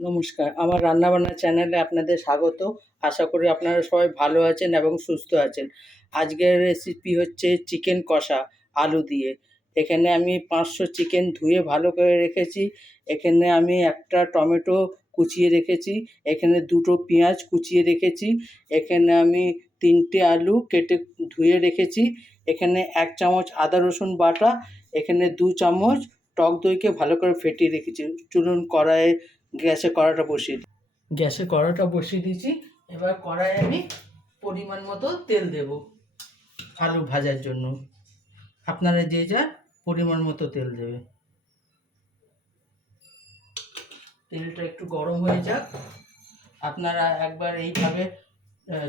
নমস্কার, আমার রান্নাবান্না চ্যানেলে আপনাদের স্বাগত। আশা করি আপনারা সবাই ভালো আছেন এবং সুস্থ আছেন। আজকের রেসিপি হচ্ছে চিকেন কষা আলু দিয়ে। এখানে আমি 500 চিকেন ধুয়ে ভালো করে রেখেছি। এখানে আমি একটা টমেটো কুচিয়ে রেখেছি। এখানে 2টো পেঁয়াজ কুচিয়ে রেখেছি। এখানে আমি 3টে আলু কেটে ধুয়ে রেখেছি। এখানে 1 চামচ আদা রসুন বাটা। এখানে 2 চামচ টক দইকে ভালো করে ফেটিয়ে রেখেছি। চলুন গ্যাসে কড়াটা বসিয়ে দিয়েছি। এবার কড়াইয়ে আমি পরিমাণ মতো তেল দেব আলু ভাজার জন্য। আপনারা যে যা পরিমাণ মতো তেল দেবে। তেলটা একটু গরম হয়ে যাক। আপনারা একবার এইভাবে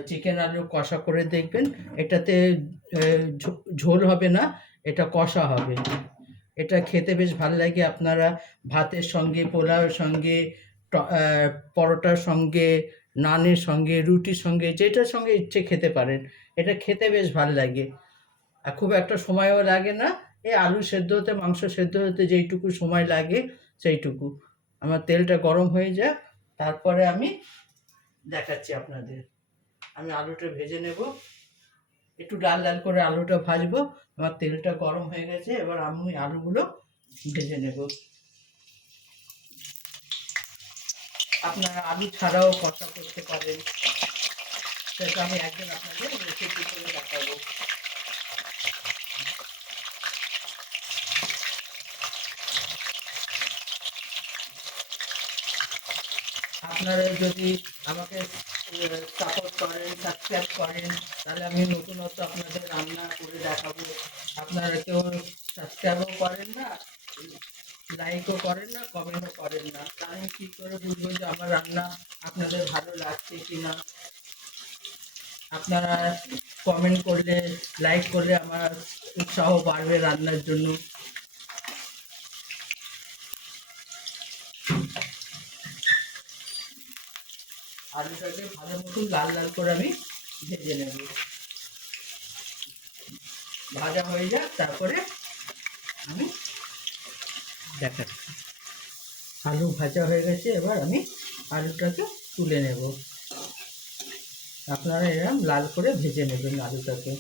চিকেন আলু কষা করে দেখবেন। এটাতে ঝোল হবে না, এটা কষা হবে। এটা খেতে বেশ ভালো লাগে। আপনারা ভাতের সঙ্গে, পোলাওয়ের সঙ্গে, পরোটার সঙ্গে, নানের সঙ্গে, রুটির সঙ্গে, যেটার সঙ্গে ইচ্ছে খেতে পারেন। এটা খেতে বেশ ভালো লাগে আর খুব একটা সময়ও লাগে না। এই আলু সেদ্ধ হতে, মাংস সেদ্ধ হতে যেইটুকু সময় লাগে সেইটুকু। আমার তেলটা গরম হয়ে যাক, তারপরে আমি দেখাচ্ছি আপনাদের। আমি আলুটা ভেজে নেব, একটু লাল লাল করে আলুটা ভাজবো। আমার তেলটা গরম হয়ে গেছে, এবার আমি আলুগুলো ভেজে নেব। আপনারা আলু ছাড়াও কষা করতে পারেন, সেটা আমি একদিন আপনাদের রেসিপি করে দেখাবো। আপনারা যদি আমাকে সাপোর্ট করেন, সাবস্ক্রাইব করেন, তাহলে আমি নতুনত্ব আপনাদের রান্না করে দেখাবো। আপনারা কেউ সাবস্ক্রাইবও করেন না, লাইকও করেন না, কমেন্টও করেন না, তাহলে আমি কী করে বুঝবো যে আমার রান্না আপনাদের ভালো লাগছে কি না? আপনারা কমেন্ট করলে, লাইক করলে আমার উৎসাহ বাড়বে রান্নার জন্য। আলুটাকে ভালো মতো লাল লাল করে আমি ভেজে নেব। ভাজা হয়ে যাক, তারপরে আমি দেখাচ্ছি। আলু ভাজা হয়ে গেছে, এবার আমি আলুটাকে তুলে নেব। আপনারা এরকম লাল করে ভেজে নেবেন আলুটাকে।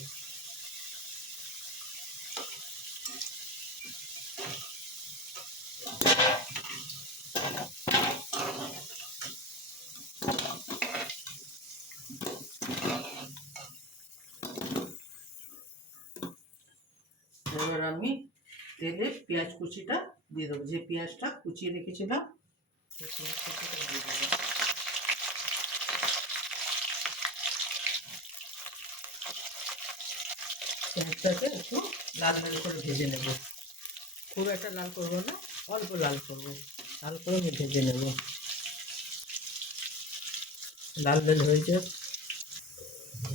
এবার আমি তেলে পেঁয়াজ কুচিটা দিয়ে দেবো। যে পেঁয়াজটা কুচিয়ে রেখেছিলাম সেই পেঁয়াজ কুচিটা দিয়ে দেবো। পেঁয়াজটাকে একটু লাল লাল করে ভেজে নেব। খুব একটা লাল করবো না, অল্প লাল করবো। লাল করে আমি ভেজে নেব। লাল লাল হয়ে যাক,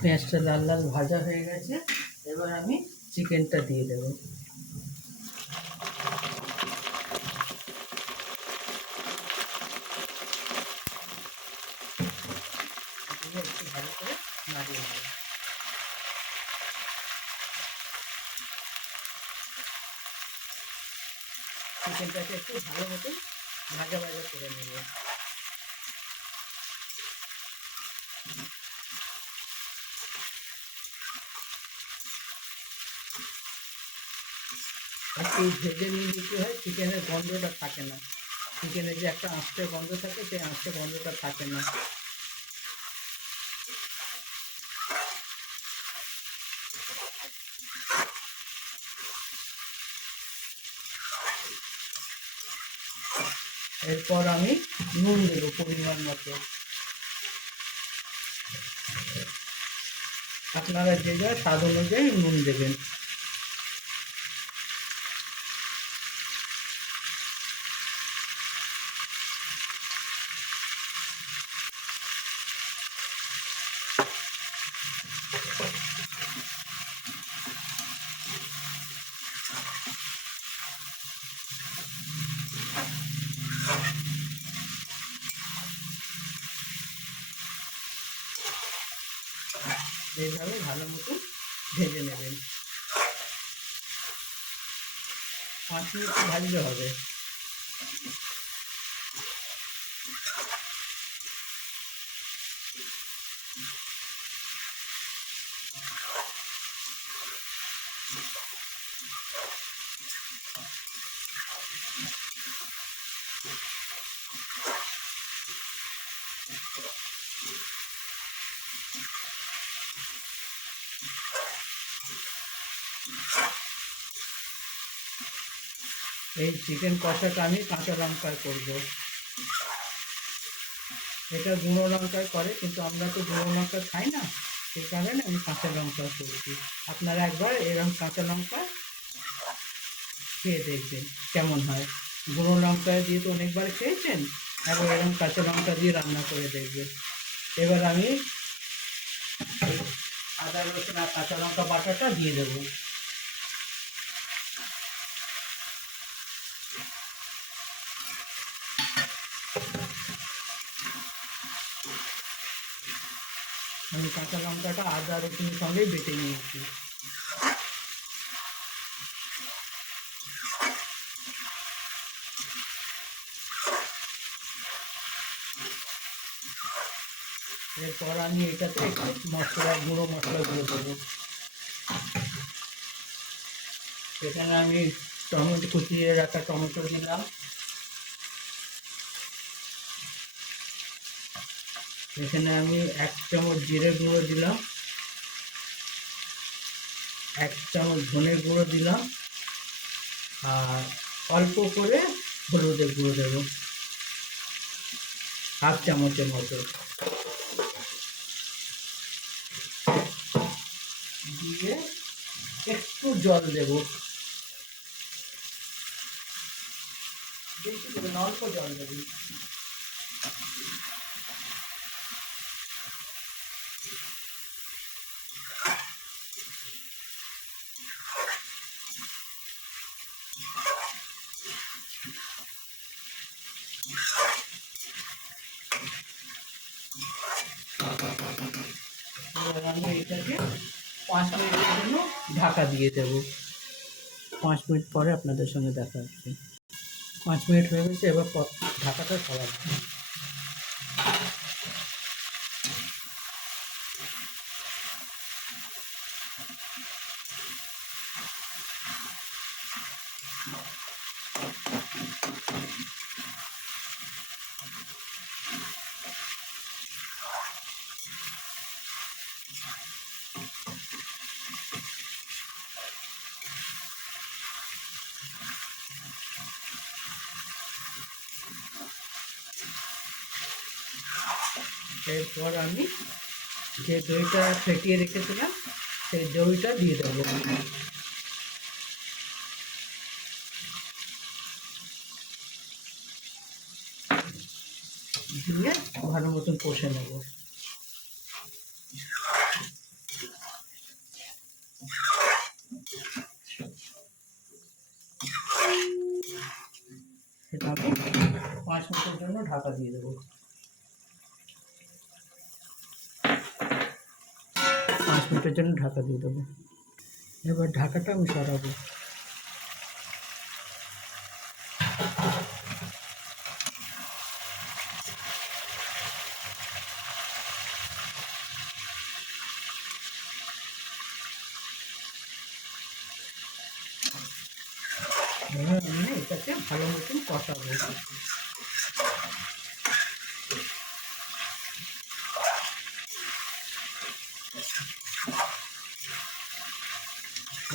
পেঁয়াজটা লাল লাল ভাজা হয়ে গেছে। এবার আমি চিকেনটা দিয়ে দেবো। একটু ভালো করে নাড়িয়ে নেব। চিকেনটাকে একটু ভালো মতো ভাজা ভাজা করে নেব। একটু ভেজে নিলে কী হয়, চিকেনের গন্ধটা থাকে না। চিকেনের যে একটা আঁশটে গন্ধ থাকে, সেই আঁশটে গন্ধটা থাকে না। এরপর আমি নুন দেবো পরিমাণ মতো। আপনারা যে যা স্বাদ অনুযায়ী নুন দেবেন। এইভাবে ভালো মতো ভেজে নেবেন। 5 মিনিট ভাজলে হবে। এই চিকেন কষাটা আমি কাঁচা লঙ্কায় করব। এটা গুঁড়ো লঙ্কায় করে, কিন্তু আমরা তো গুঁড়ো লঙ্কা খাই না, সেই কারণে আমি কাঁচা লঙ্কা করছি। আপনারা একবার এরকম কাঁচা লঙ্কা খেয়ে দেখবেন কেমন হয়। গুঁড়ো লঙ্কা দিয়ে তো অনেকবার খেয়েছেন, একবার এরকম কাঁচা লঙ্কা দিয়ে রান্না করে দেখবেন। এবার আমি আদা রসুন আর কাঁচা লঙ্কা বাটাটা দিয়ে দেবো। আমি কাঁচা লঙ্কাটা আদা রসুনের সঙ্গেই বেটে নিয়েছি। এরপর আমি এটাতে একটু গুঁড়ো মশলা দিয়ে দেবো। এখানে আমি টমেটো কুচিয়ে রাখা টমেটো দিলাম। এখানে আমি 1 চামচ জিরে গুঁড়ো দিলাম, 1 চামচ ধনে গুঁড়ো দিলাম, আর অল্প করে হলুদের গুঁড়ো দেবো, 1/2 চামচের মতো দিয়ে একটু জল দেবো, বেশি দেবেন, অল্প জল দেবেন। এবার আমি এটাকে 5 মিনিটের জন্য ঢাকা দিয়ে দেবো। 5 মিনিট পরে আপনাদের সঙ্গে দেখা হচ্ছে। 5 মিনিট হয়ে গেছে, এবার ঢাকাটা সরাবো। এরপর আমি যে দইটা ফেটিয়ে রেখেছিলাম সেই দইটা দিয়ে দেবো। দিয়ে ভালো মতন কষে নেব। সেটা আমি 5 মিনিটের জন্য ঢাকা দিয়ে দেবো। 5 মিনিটের জন্য ঢাকা দিয়ে দেবো। এবার ঢাকাটা আমি সরাবো। এবার আমি এটাকে ভালো মতন কষাবো।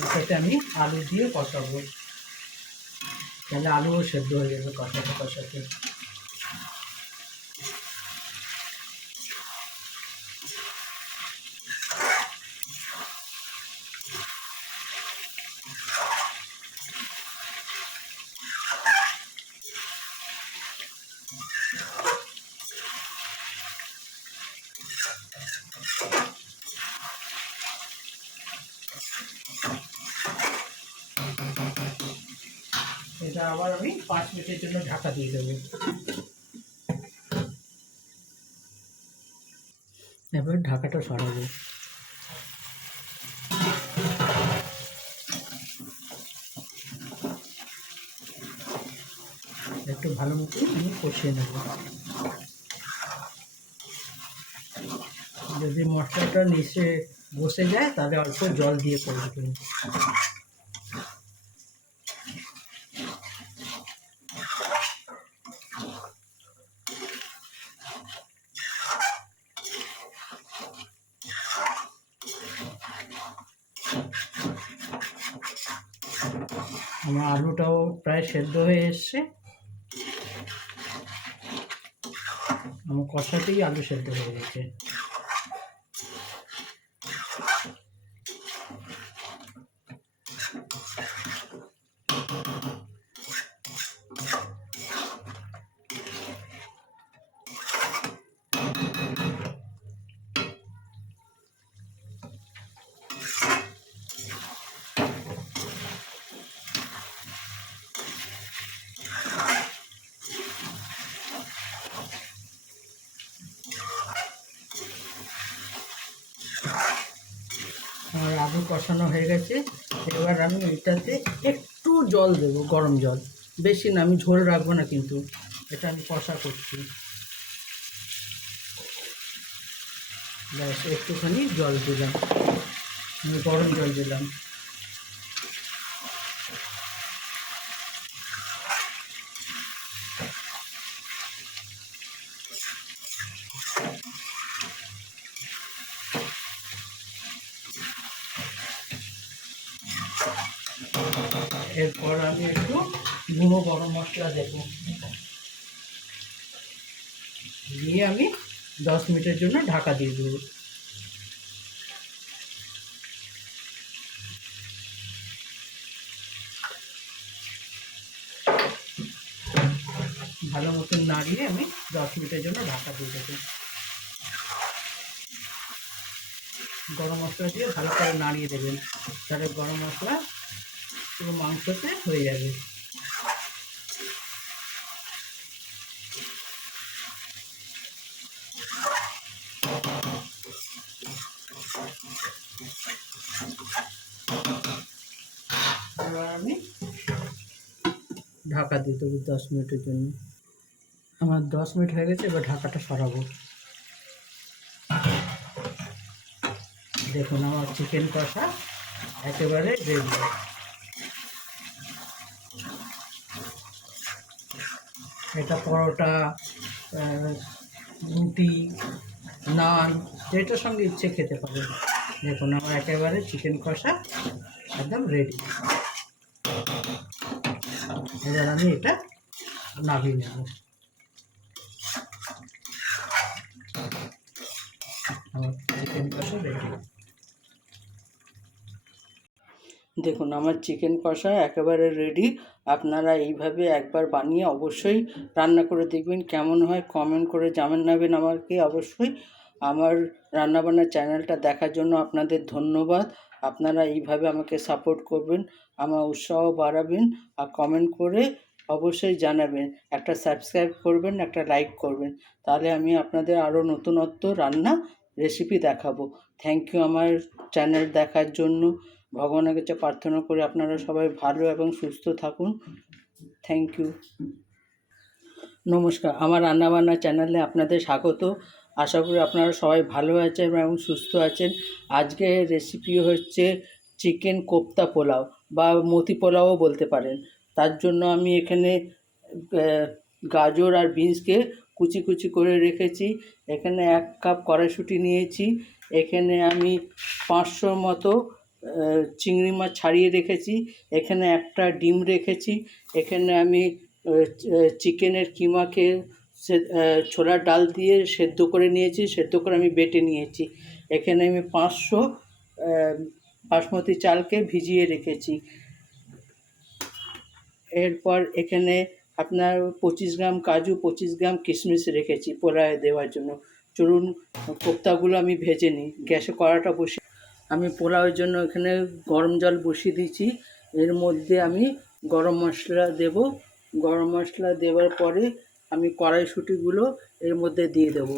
এটাতে আমি আলু দিয়ে কষাবো, তাহলে আলুও সেদ্ধ হয়ে যাবে কষাতে কষাতে। এটা আবার আমি 5 মিনিটের জন্য ঢাকা দিয়ে দেবো। এবার ঢাকাটা সরাবো। একটু ভালো মতো আমি কষিয়ে নেব। যদি মশলাটা নিচে বসে যায় তাহলে অল্প জল দিয়ে করবেন। আমার আলুটাও প্রায় সেদ্ধ হয়ে এসছে, আমার কষাতেই আলু সেদ্ধ হয়ে গেছে। আমার আলু কষানো হয়ে গেছে, এবার আমি এটাতে একটু জল দেবো, গরম জল, বেশি না, আমি ঝোল রাখবো না, কিন্তু এটা আমি কষা করছি। ব্যাস একটুখানি জল দিলাম, আমি গরম জল দিলাম। এরপর আমি একটু গুঁড়ো গরম মশলা দেবো, দিয়ে আমি 10 মিনিটের জন্য ঢাকা দিয়ে দেবো। ভালো মতন নাড়িয়ে আমি 10 মিনিটের জন্য ঢাকা দিয়ে দেবো। গরম মশলা দিয়ে ভালো করে নাড়িয়ে দেবেন, তাহলে গরম মশলা পুরো মাংসতে হয়ে যাবে। এবার আমি ঢাকা দিয়ে দেবো 10 মিনিটের জন্য। আমার 10 মিনিট হয়ে গেছে, এবার ঢাকাটা সরাবো। দেখুন আমার চিকেন কষা একেবারে রেডি। এটা পরোটা, রুটি, নান, যেটার সঙ্গে ইচ্ছে খেতে পারেন। দেখুন আমার একেবারে চিকেন কষা একদম রেডি। এবার আমি এটা নামিয়ে নেব। আমার চিকেন কষা রেডি। দেখুন আমার চিকেন কষা একেবারে রেডি। আপনারা এইভাবে একবার বানিয়ে অবশ্যই রান্না করে দেখবেন, কেমন হয় কমেন্ট করে জানাবেন আমাকে অবশ্যই। আমার রান্নাবান্নার চ্যানেলটা দেখার জন্য আপনাদের ধন্যবাদ। আপনারা এইভাবে আমাকে সাপোর্ট করবেন, আমার উৎসাহ বাড়াবেন, আর কমেন্ট করে অবশ্যই জানাবেন। একটা সাবস্ক্রাইব করবেন, একটা লাইক করবেন, তাহলে আমি আপনাদের আরও নতুনত্ব রান্না রেসিপি দেখাবো। থ্যাংক ইউ আমার চ্যানেল দেখার জন্য। ভগবানের কাছে প্রার্থনা করি আপনারা সবাই ভালো এবং সুস্থ থাকুন। Thank you. নমস্কার, আমার রান্নাবান্না চ্যানেলে আপনাদের স্বাগত। আশা করি আপনারা সবাই ভালো আছেন এবং সুস্থ আছেন। আজকে রেসিপি হচ্ছে চিকেন কোপ্তা পোলাও বা মতি পোলাও বলতে পারেন। তার জন্য আমি এখানে গাজর আর বিনসকে কুচি কুচি করে রেখেছি। এখানে 1 কাপ কড়াইশুঁটি নিয়েছি। এখানে আমি 500 মতো চিংড়ি মাছ ছাড়িয়ে রেখেছি। এখানে একটা ডিম রেখেছি। এখানে আমি চিকেনের কিমাকে ছোলার ডাল দিয়ে সেদ্ধ করে নিয়েছি, সেদ্ধ করে আমি বেটে নিয়েছি। এখানে আমি 500 বাসমতি চালকে ভিজিয়ে রেখেছি। এরপর এখানে আপনার 25 গ্রাম কাজু, 25 গ্রাম কিশমিশ রেখেছি পোলাওয়ে দেওয়ার জন্য। চলুন কোপ্তাগুলো আমি ভেজে নিই। গ্যাসে কড়াটা বসিয়ে আমি পোলাওয়ের জন্য এখানে গরম জল বসিয়ে দিয়েছি। এর মধ্যে আমি গরম মশলা দেব। গরম মশলা দেওয়ার পরে আমি কড়াইশুঁটিগুলো এর মধ্যে দিয়ে দেব।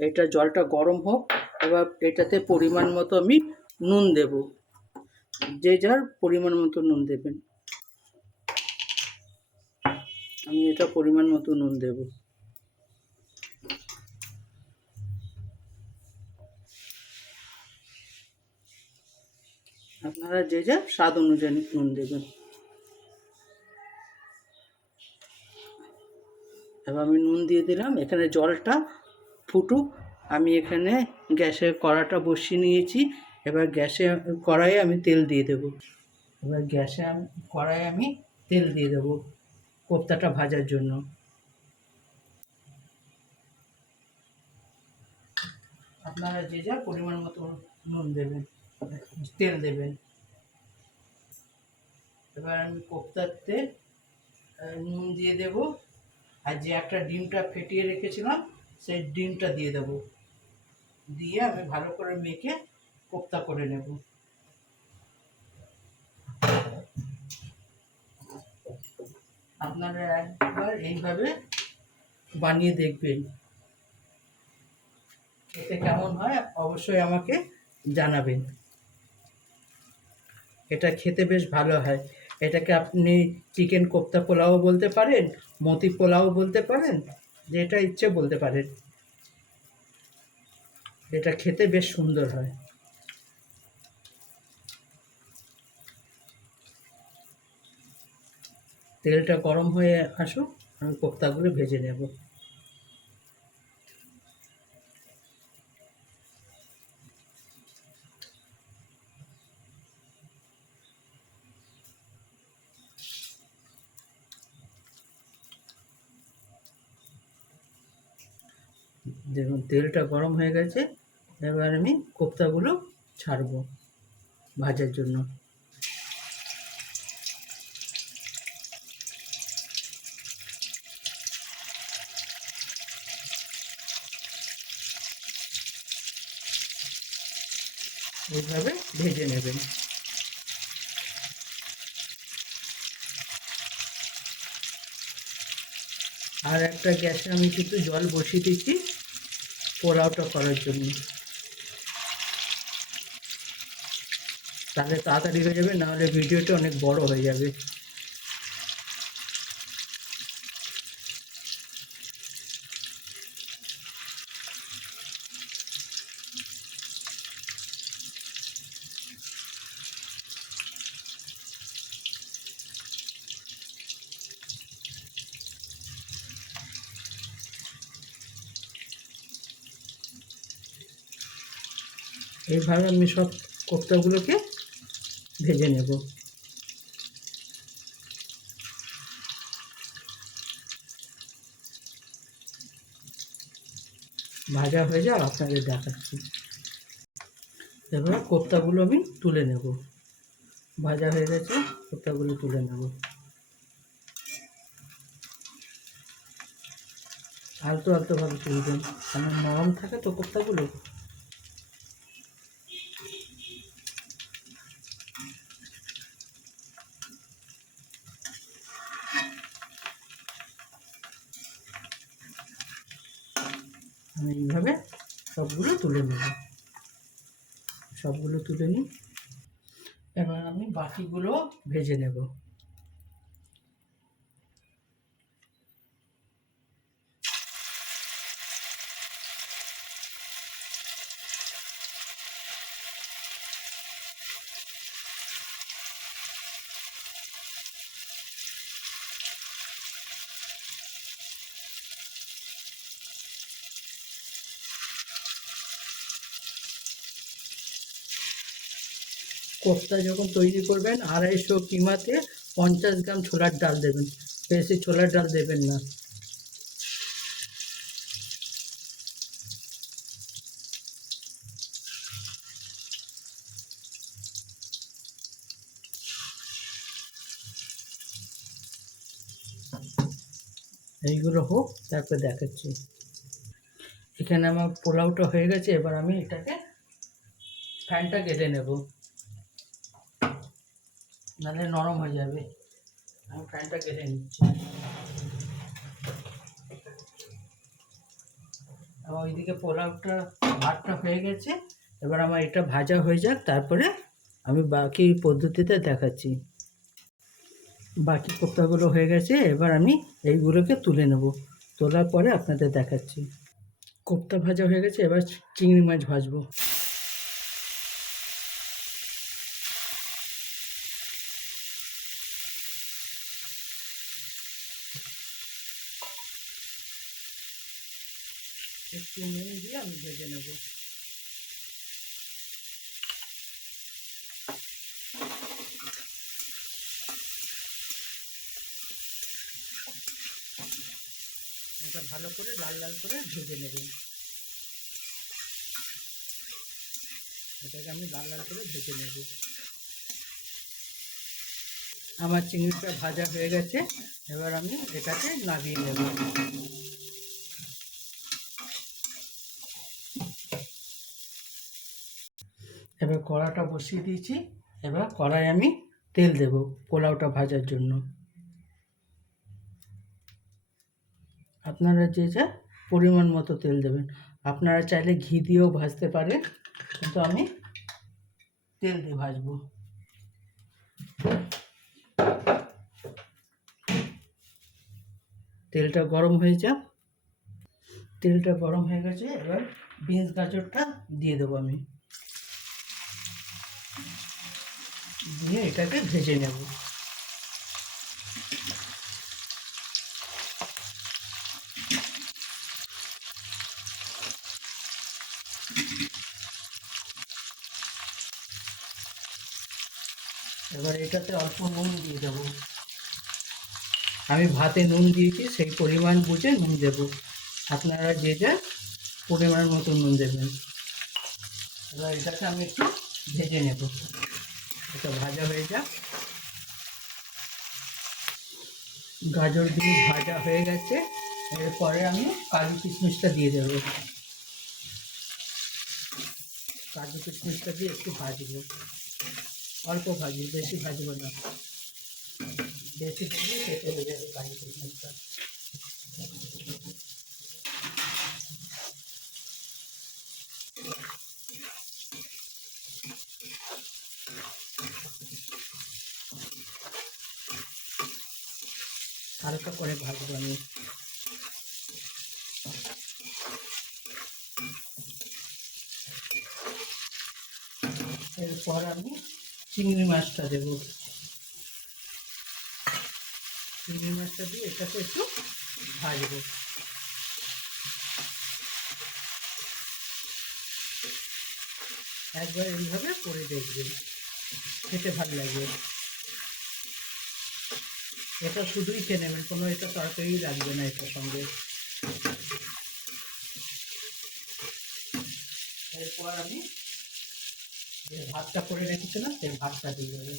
এটা জলটা গরম হোক। এবার এটাতে পরিমাণ মতো আমি নুন দেব, যে যার পরিমাণ মতো নুন দেবেন। আমি এটা পরিমাণ মতো নুন দেব। আপনারা যে যা স্বাদ অনুযায়ী নুন দেবেন। এবার আমি নুন দিয়ে দিলাম, এখানে জলটা ফুটুক। আমি এখানে গ্যাসে কড়াটা বসিয়ে নিয়েছি। এবার গ্যাসে কড়াইয়ে আমি তেল দিয়ে দেবো। এবার গ্যাসে কড়াইয়ে আমি তেল দিয়ে দেবো কোপ্তাটা ভাজার জন্য। আপনারা যে যা পরিমাণ মতো নুন দেবেন, তেল দেবেন। এবার আমি কোপ্তাতে নুন দিয়ে দেব, আর যে একটা ডিমটা ফেটিয়ে রেখেছিলাম সেই ডিমটা দিয়ে দেব। দিয়ে আমি ভালো করে মেখে কোপ্তা করে নেব। আপনারা একবার এইভাবে বানিয়ে দেখবেন, খেতে কেমন হয় অবশ্যই আমাকে জানাবেন। এটা খেতে বেশ ভালো হয়। এটাকে আপনি চিকেন কোপ্তা পোলাও বলতে পারেন, মতি পোলাও বলতে পারেন, যেটা ইচ্ছে বলতে পারেন। এটা খেতে বেশ সুন্দর হয়। তেলটা গরম হয়ে আসুক, আমি কোপ্তাগুলো ভেজে নেব। দেখুন তেলটা গরম হয়ে গেছে। এবার আমি কোপ্তাগুলো ছাড়বো ভাজার জন্য। এইভাবে ভেজে নেবেন। আর একটা গ্যাসে আমি কিছু জল বসিয়ে দিচ্ছি পোলাওটা করার জন্য, তাহলে তাড়াতাড়ি হয়ে যাবে, নাহলে ভিডিওটা অনেক বড় হয়ে যাবে। এইভাবে আমি সব কোপ্তাগুলোকে ভেজে নেব। ভাজা হয়ে যাও আপনাদের দেখাচ্ছি। এবার কোপ্তাগুলো আমি তুলে নেব। ভাজা হয়ে গেছে, কোপ্তাগুলো তুলে নেব। আলতো আলতোভাবে তুলবেন, কারণ নরম থাকে তো কোপ্তাগুলো। আমি এইভাবে সবগুলো তুলে নেব। সবগুলো তুলে নিই। এবার আমি বাকিগুলো ভেজে নেব। কোপ্তা যখন তৈরি করবেন 250 কিমাতে 50 গ্রাম ছোলার ডাল দেবেন, বেশি ছোলার ডাল দেবেন না। এইগুলো হোক, তারপর দেখাচ্ছি। এখানে আমার পোলাওটা হয়ে গেছে। এবার আমি এটাকে ফ্যানটা কেটে নেব, নাহলে নরম হয়ে যাবে। আমি ফ্যানটা কেটে নিচ্ছি। আমার ওইদিকে পোলাওটা ভাতটা হয়ে গেছে। এবার আমার এটা ভাজা হয়ে যাক, তারপরে আমি বাকি পদ্ধতিতে দেখাচ্ছি। বাকি কোপ্তাগুলো হয়ে গেছে, এবার আমি এইগুলোকে তুলে নেব। তোলার পরে আপনাদের দেখাচ্ছি। কোপ্তা ভাজা হয়ে গেছে, এবার চিংড়ি মাছ ভাজবো। একটু নুন দিয়ে আমি ভেজে নেব। এটা ভালো করে লাল লাল করে ভেজে নেবেন। এটাকে আমি লাল লাল করে ভেজে নেব। আমার চিংড়িটা ভাজা হয়ে গেছে, এবার আমি এটাকে নামিয়ে নেব। এবার কড়াটা বসিয়ে দিয়েছি, এবার কড়াই আমি তেল দেব পোলাওটা ভাজার জন্য। আপনারা যে যা পরিমাণ মতো তেল দেবেন, আপনারা চাইলে ঘি দিয়েও ভাজতে পারেন, কিন্তু আমি তেল দিয়ে ভাজবো। তেলটা গরম হয়ে যাক। তেলটা গরম হয়ে গেছে, এবার বিনস গাজরটা দিয়ে দেবো আমি, দিয়ে এটাকে ভেজে নেব। এবার এটাতে অল্প নুন দিয়ে দেবো। আমি ভাতে নুন দিয়েছি, সেই পরিমাণ বুঝে নুন দেব। আপনারা যে যা পরিমাণ মতো নুন দেবেন। এবার এটাকে আমি একটু ভেজে নেব। এটা ভাজা হয়ে যাক। গাজর দিয়ে ভাজা হয়ে গেছে, এরপরে আমি কাজু কিশমিশটা দিয়ে দেবো। কাজু কিশমিশটা দিয়ে একটু ভাজবো, অল্প ভাজবো, বেশি ভাজবো না। বেশি ভাজলে খেতে হয়ে যাবে কাজু কিশমিশটা। হালকা করে ভাজবো আমি। এরপর আমি চিংড়ি মাছটা দেবো। চিংড়ি মাছটা দিয়ে এটাকে একটু ভাজবো। একবার এইভাবে করে দেখবেন, খেতে ভালো লাগবে। এটা শুধুই খেয়ে নেবেন, কোনো এটা তরকারি লাগবে না এটার সঙ্গে। এরপর আমি যে ভাতটা করে রেখেছিলাম সেই ভাতটা দিয়ে দেবো।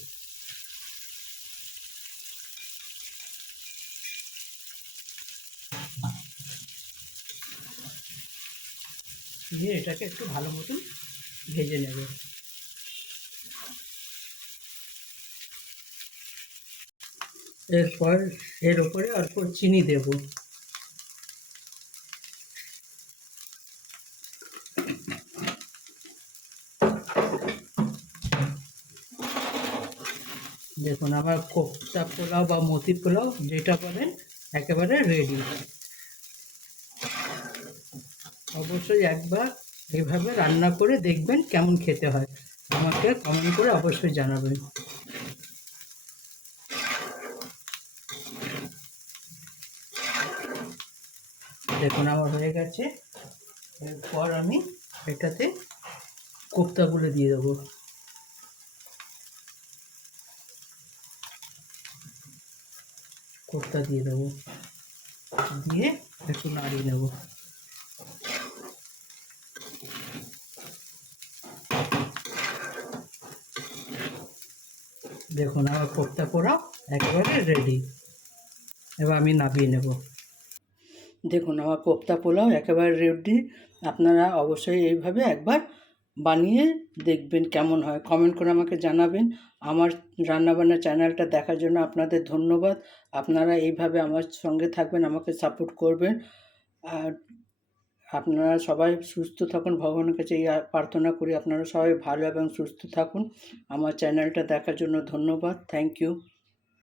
দিয়ে এটাকে একটু ভালো মতন ভেজে নেব। এরপর এর উপরে অল্প চিনি দেব। দেখুন আমার কোপ্তা পোলাও বা মতি পোলাও যেটা বলেন একেবারে রেডি। অবশ্যই একবার এইভাবে রান্না করে দেখবেন কেমন খেতে হয়, আমাকে কমেন্ট করে অবশ্যই জানাবেন। দেখুন আমার হয়ে গেছে। এরপর আমি এটাতে কোপ্তাগুলো দিয়ে দেবো। কোপ্তা দিয়ে দেবো, দিয়ে একটু নাড়িয়ে নেব। দেখুন আমার কোপ্তা পোড়া একেবারে রেডি। এবার আমি নামিয়ে নেব। দেখুন আমার কোপ্তা পোলাও একেবারে রেডি। আপনারা অবশ্যই এইভাবে একবার বানিয়ে দেখবেন কেমন হয়, কমেন্ট করে আমাকে জানাবেন। আমার রান্নাবান্না চ্যানেলটা দেখার জন্য আপনাদের ধন্যবাদ। আপনারা এইভাবে আমার সঙ্গে থাকবেন, আমাকে সাপোর্ট করবেন। আর আপনারা সবাই সুস্থ থাকুন, ভগবানের কাছে এই প্রার্থনা করি আপনারা সবাই ভালো এবং সুস্থ থাকুন। আমার চ্যানেলটা দেখার জন্য ধন্যবাদ। Thank you.